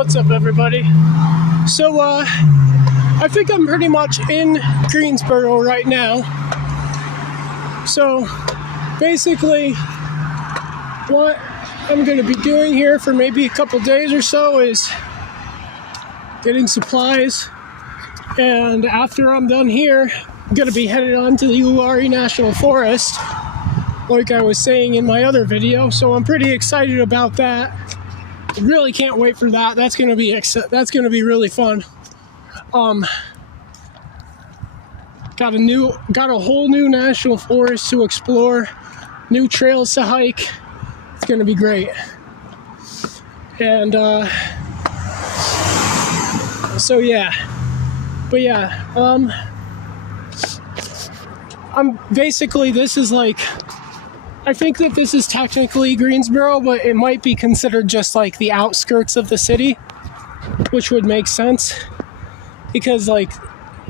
What's up, everybody? So, I think I'm pretty much in Greensboro right now. So, basically, what I'm going to be doing here for maybe a couple days or so is getting supplies. And after I'm done here, I'm going to be headed on to the Ulari National Forest, like I was saying in my other video. So I'm pretty excited about that. I really can't wait for that. That's going to be really fun. Got a whole new national forest to explore, new trails to hike. It's going to be great. And so yeah. But yeah, I'm basically, this is like, I think that this is technically Greensboro, but it might be considered just like the outskirts of the city, which would make sense because like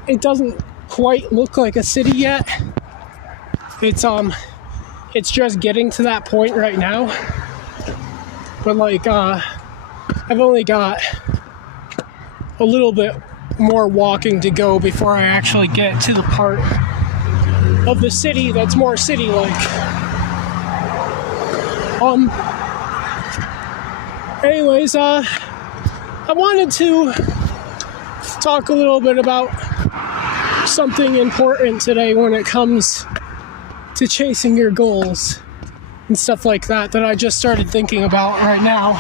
it doesn't quite look like a city yet. It's just getting to that point right now. But like I've only got a little bit more walking to go before I actually get to the part of the city that's more city-like. Anyways, I wanted to talk a little bit about something important today when it comes to chasing your goals and stuff like that I just started thinking about right now.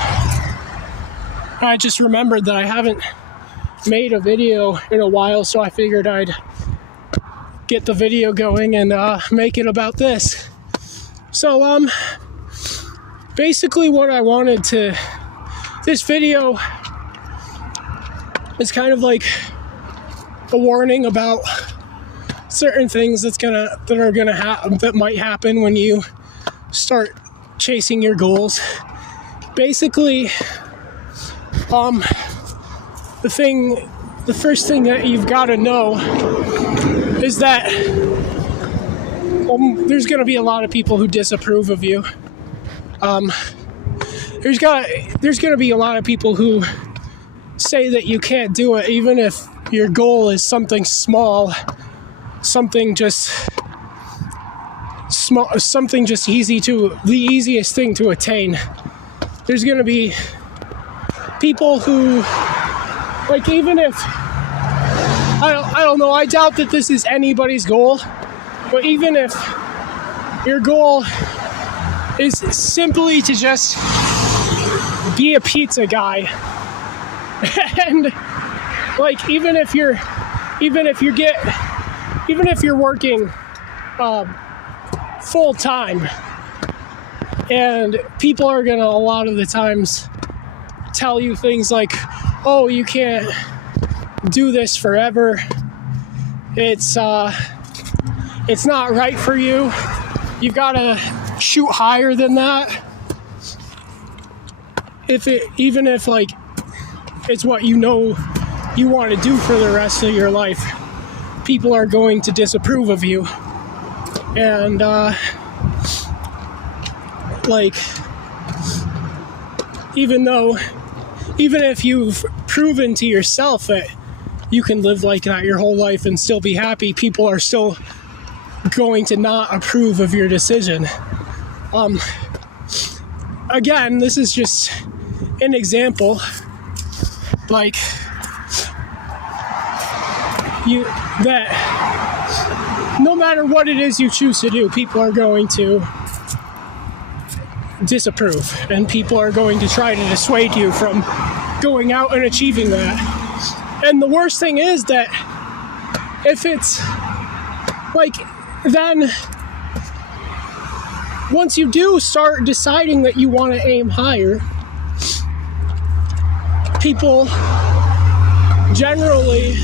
I just remembered that I haven't made a video in a while, so I figured I'd get the video going and make it about this. So, basically what I wanted to, this video is kind of like a warning about certain things that might happen when you start chasing your goals. Basically, the first thing that you've got to know is that there's going to be a lot of people who disapprove of you. There's going to be a lot of people who say that you can't do it, even if your goal is something small, something just the easiest thing to attain. There's going to be people who, like, even if, I don't know, I doubt that this is anybody's goal, but even if your goal is simply to just be a pizza guy, and like even if you're working full time, and people are gonna a lot of the times tell you things like, oh, you can't do this forever, it's not right for you, you've got to shoot higher than that, even if like it's what you know you want to do for the rest of your life, people are going to disapprove of you. And like, even if you've proven to yourself that you can live like that your whole life and still be happy, people are still going to not approve of your decision. Again, this is just an example, like that no matter what it is you choose to do, people are going to disapprove, and people are going to try to dissuade you from going out and achieving that. And the worst thing is that if it's like, then once you do start deciding that you want to aim higher, people generally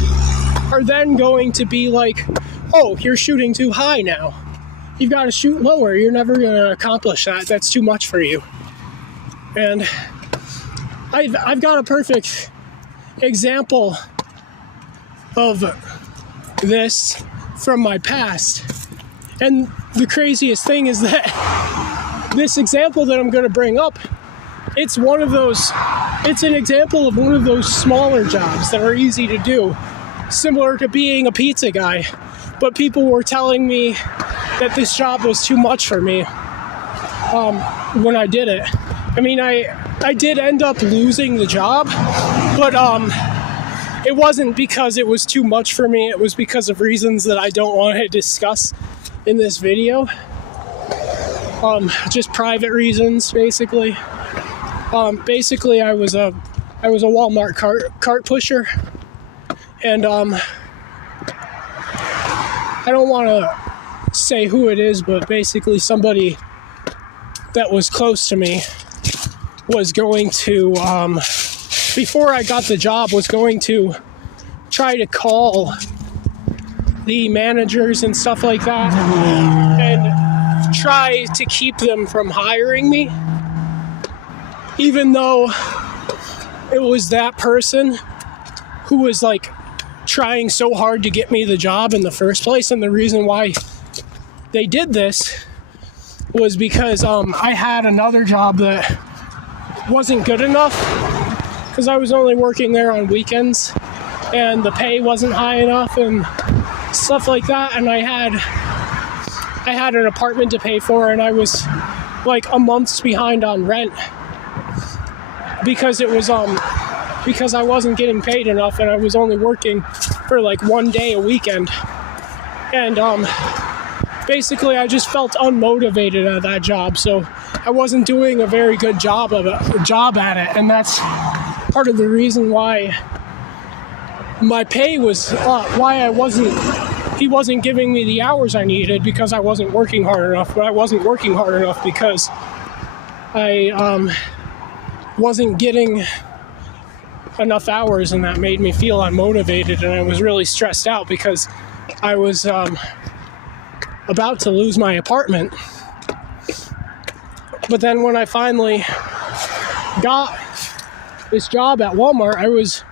are then going to be like, oh, you're shooting too high now. You've got to shoot lower. You're never going to accomplish that. That's too much for you. And I've got a perfect example of this from my past. And the craziest thing is that this example that I'm going to bring up it's an example of one of those smaller jobs that are easy to do, similar to being a pizza guy. But people were telling me that this job was too much for me when I did it. I mean, I did end up losing the job, but it wasn't because it was too much for me. It was because of reasons that I don't want to discuss in this video. Just private reasons, basically. Basically, I was a Walmart cart pusher, and I don't want to say who it is, but basically somebody that was close to me was going to, before I got the job, was going to try to call the managers and stuff like that and try to keep them from hiring me, even though it was that person who was like trying so hard to get me the job in the first place. And the reason why they did this was because I had another job that wasn't good enough, because I was only working there on weekends and the pay wasn't high enough and stuff like that. And I had an apartment to pay for, and I was like a month's behind on rent because it was because I wasn't getting paid enough, and I was only working for like one day a weekend. And basically I just felt unmotivated at that job, so I wasn't doing a very good job at it, and that's part of the reason why my pay was why he wasn't giving me the hours I needed, because I wasn't working hard enough. But I wasn't working hard enough because I wasn't getting enough hours, and that made me feel unmotivated, and I was really stressed out because I was about to lose my apartment. But then when I finally got this job at Walmart, I was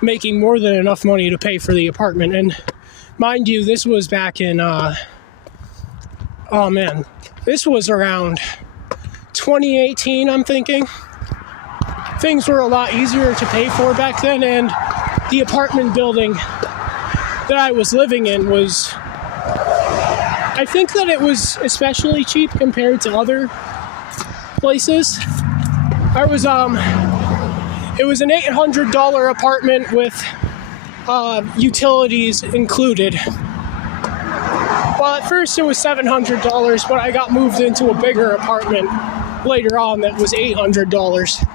making more than enough money to pay for the apartment. And mind you, this was back in this was around 2018, I'm thinking. Things were a lot easier to pay for back then, and the apartment building that I was living in was, I think that it was especially cheap compared to other places. It was an $800 apartment with utilities included. Well, at first it was $700, but I got moved into a bigger apartment later on that was $800.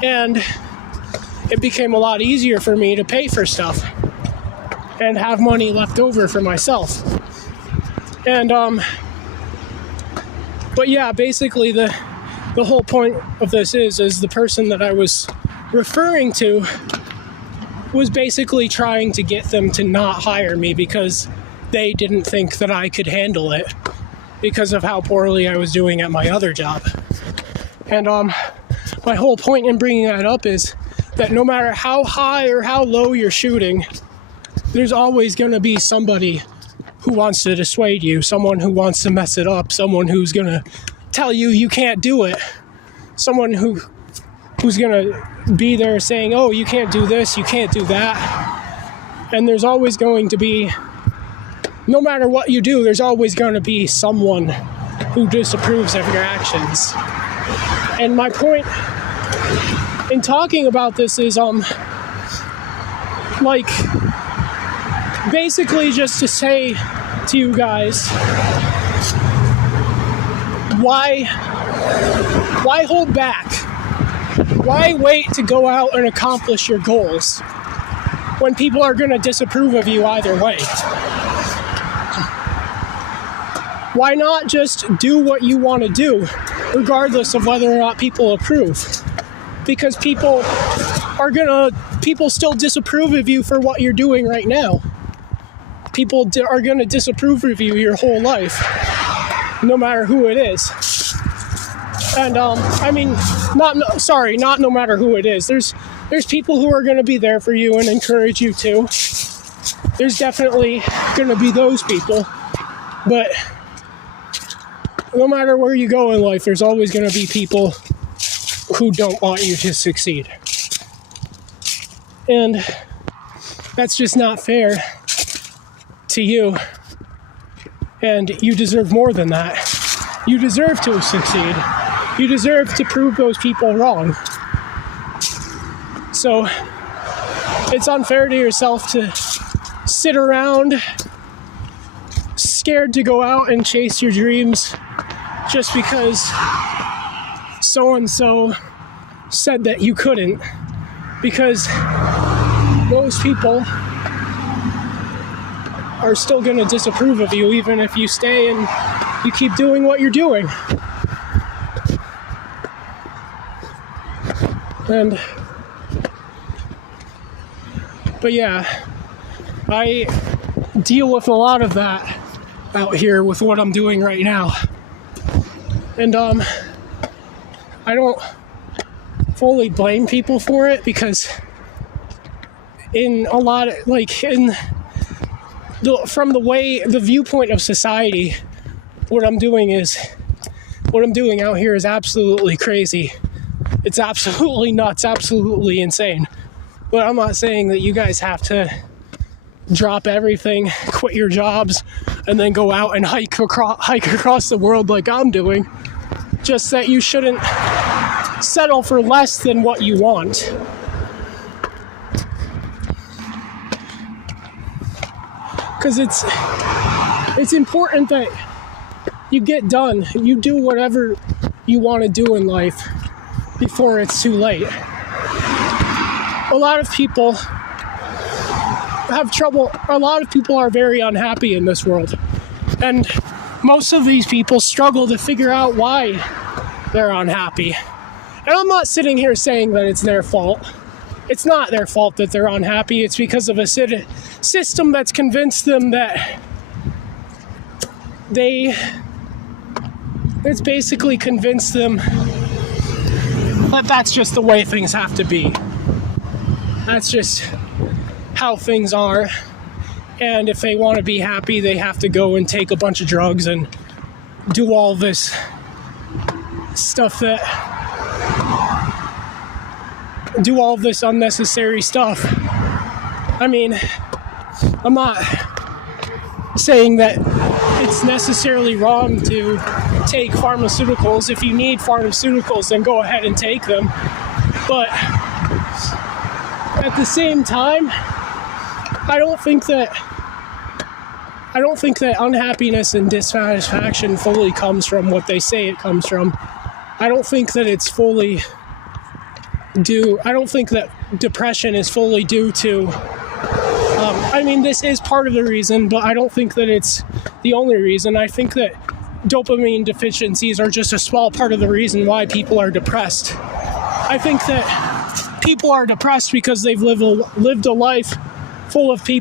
And it became a lot easier for me to pay for stuff and have money left over for myself. And but yeah, basically the whole point of this is the person that I was referring to was basically trying to get them to not hire me because they didn't think that I could handle it because of how poorly I was doing at my other job. And my whole point in bringing that up is that no matter how high or how low you're shooting, there's always going to be somebody who wants to dissuade you, someone who wants to mess it up, someone who's going to tell you you can't do it, someone who's going to be there saying, oh, you can't do this, you can't do that. And there's always going to be, no matter what you do, there's always going to be someone who disapproves of your actions. And my point in talking about this is, basically just to say to you guys, why hold back? Why wait to go out and accomplish your goals when people are going to disapprove of you either way? Why not just do what you want to do, regardless of whether or not people approve? Because people still disapprove of you for what you're doing right now. People are going to disapprove of you your whole life, no matter who it is. And not no matter who it is. There's people who are going to be there for you and encourage you too. There's definitely going to be those people, but no matter where you go in life, there's always going to be people who don't want you to succeed. And that's just not fair to you. And you deserve more than that. You deserve to succeed. You deserve to prove those people wrong. So it's unfair to yourself to sit around scared to go out and chase your dreams just because so-and-so said that you couldn't, because those people are still going to disapprove of you even if you stay and you keep doing what you're doing. But yeah, I deal with a lot of that out here with what I'm doing right now. And I don't fully blame people for it, because in a lot of, from the viewpoint of society, what I'm doing out here is absolutely crazy. It's absolutely nuts, absolutely insane. But I'm not saying that you guys have to drop everything, quit your jobs, and then go out and hike across the world like I'm doing. Just that you shouldn't settle for less than what you want. Because it's important that you get done. You do whatever you want to do in life before it's too late. A lot of people have trouble. A lot of people are very unhappy in this world. And most of these people struggle to figure out why they're unhappy. And I'm not sitting here saying that it's their fault. It's not their fault that they're unhappy. It's because of a system that's convinced them that it's basically convinced them that that's just the way things have to be. That's just how things are. And if they want to be happy, they have to go and take a bunch of drugs and do all this stuff do all this unnecessary stuff. I mean, I'm not saying that it's necessarily wrong to take pharmaceuticals. If you need pharmaceuticals, then go ahead and take them. But at the same time, I don't think that unhappiness and dissatisfaction fully comes from what they say it comes from. I don't think that it's fully due. I don't think that depression is fully due to. I mean, this is part of the reason, but I don't think that it's the only reason. I think that dopamine deficiencies are just a small part of the reason why people are depressed. I think that people are depressed because they've lived a life full of people